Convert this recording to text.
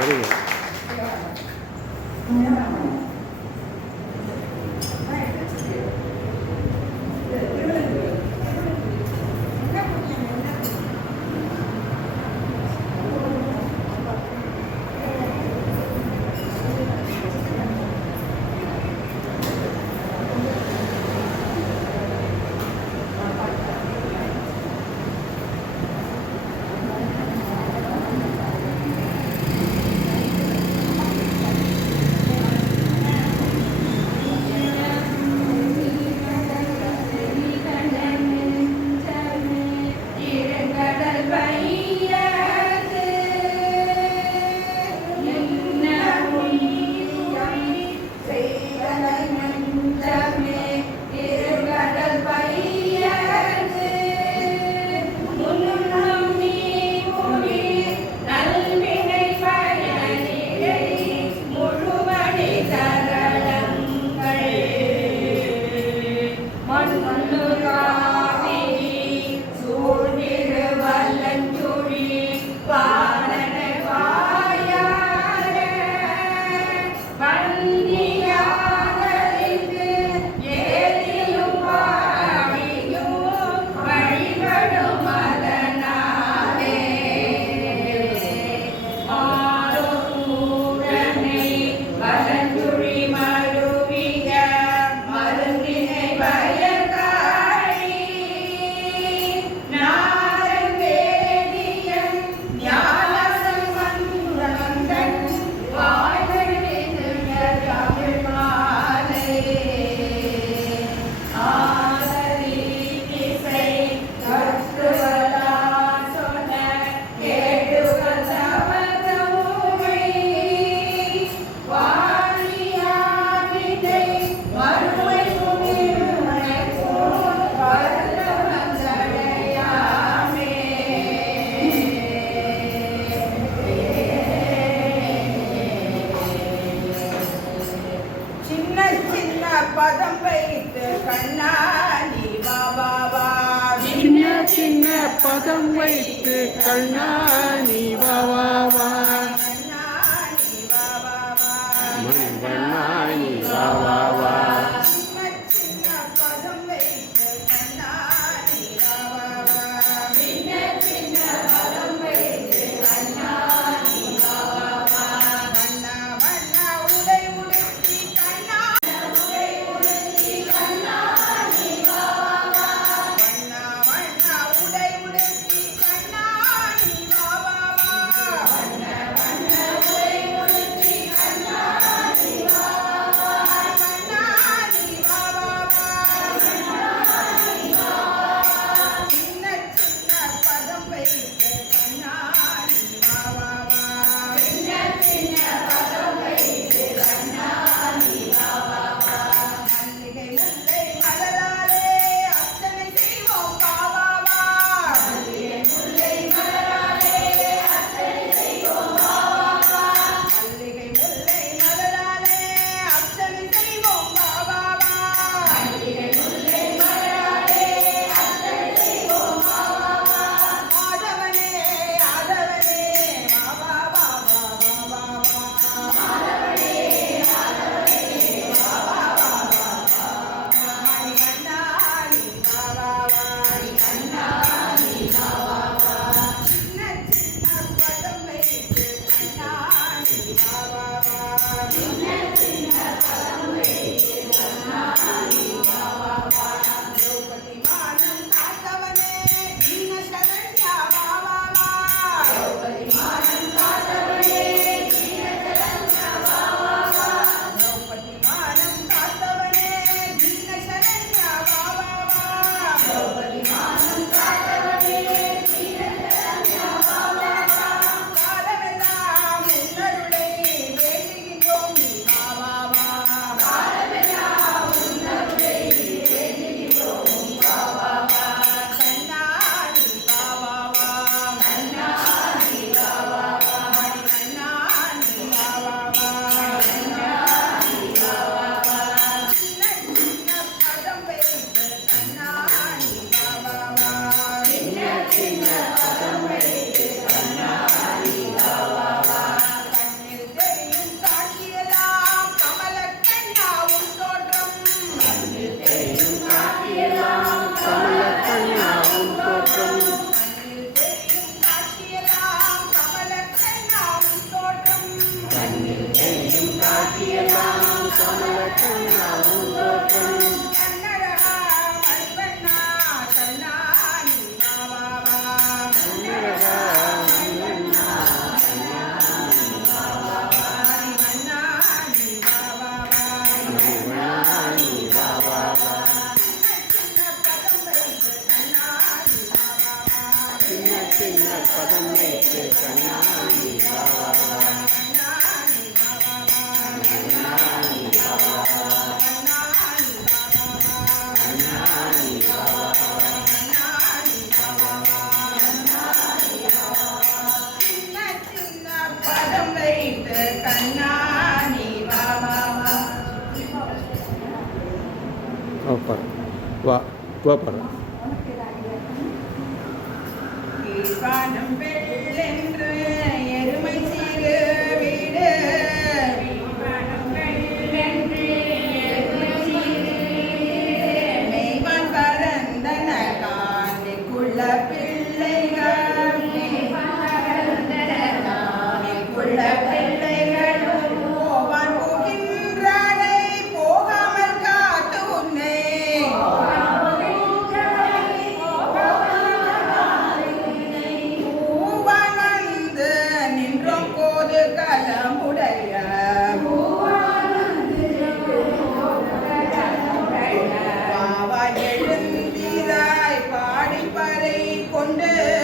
Very good வைத்து கண்ணா நீ வா வா வா கண்ணா நீ பாபா வா மணி வண்ணா நீ Thank you. வா சூப்பர் கொண்டு